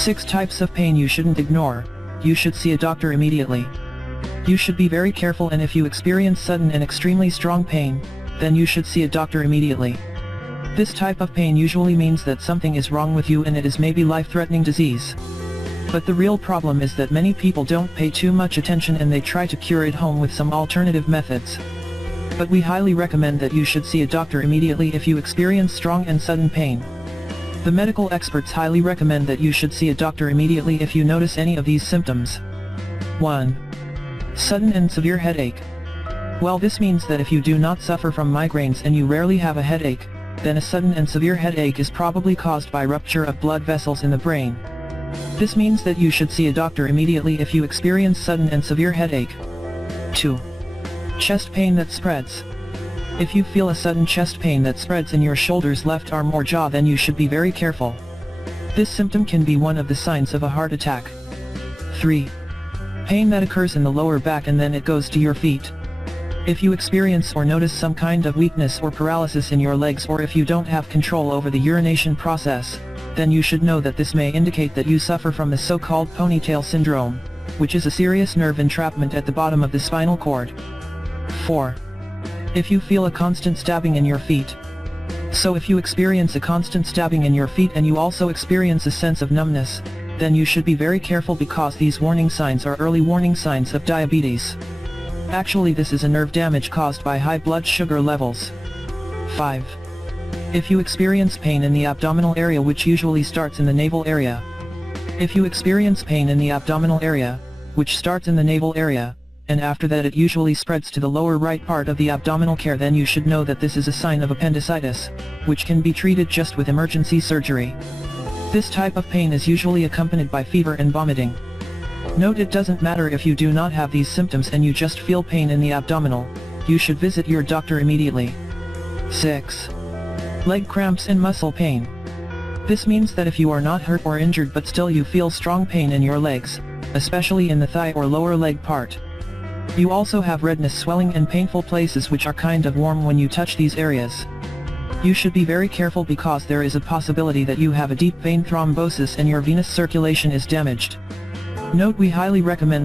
Six types of pain you shouldn't ignore. You should see a doctor immediately. You should be very careful, and if you experience sudden and extremely strong pain, then you should see a doctor immediately. This type of pain usually means that something is wrong with you and it is maybe life-threatening disease. But the real problem is that many people don't pay too much attention and they try to cure it home with some alternative methods. But we highly recommend that you should see a doctor immediately if you experience strong and sudden pain. The medical experts highly recommend that you should see a doctor immediately if you notice any of these symptoms. 1. Sudden and severe headache. Well, this means that if you do not suffer from migraines and you rarely have a headache, then a sudden and severe headache is probably caused by rupture of blood vessels in the brain. This means that you should see a doctor immediately if you experience sudden and severe headache. 2. Chest pain that spreads. If you feel a sudden chest pain that spreads in your shoulders, left arm or jaw, then you should be very careful. This symptom can be one of the signs of a heart attack. 3. Pain that occurs in the lower back and then it goes to your feet. If you experience or notice some kind of weakness or paralysis in your legs, or if you don't have control over the urination process, then you should know that this may indicate that you suffer from the so-called ponytail syndrome, which is a serious nerve entrapment at the bottom of the spinal cord. 4. If you feel a constant stabbing in your feet. So if you experience a constant stabbing in your feet and you also experience a sense of numbness, then you should be very careful, because these warning signs are early warning signs of diabetes. Actually, this is a nerve damage caused by high blood sugar levels. 5. If you experience pain in the abdominal area, which usually starts in the navel area. If you experience pain in the abdominal area, which starts in the navel area, and after that it usually spreads to the lower right part of the abdominal care, then you should know that this is a sign of appendicitis, which can be treated just with emergency surgery. This type of pain is usually accompanied by fever and vomiting. Note, it doesn't matter if you do not have these symptoms and you just feel pain in the abdominal, you should visit your doctor immediately. 6. Leg cramps and muscle pain. This means that if you are not hurt or injured but still you feel strong pain in your legs, especially in the thigh or lower leg part. You also have redness, swelling and painful places which are kind of warm when you touch these areas. You should be very careful because there is a possibility that you have a deep vein thrombosis and your venous circulation is damaged. Note, we highly recommend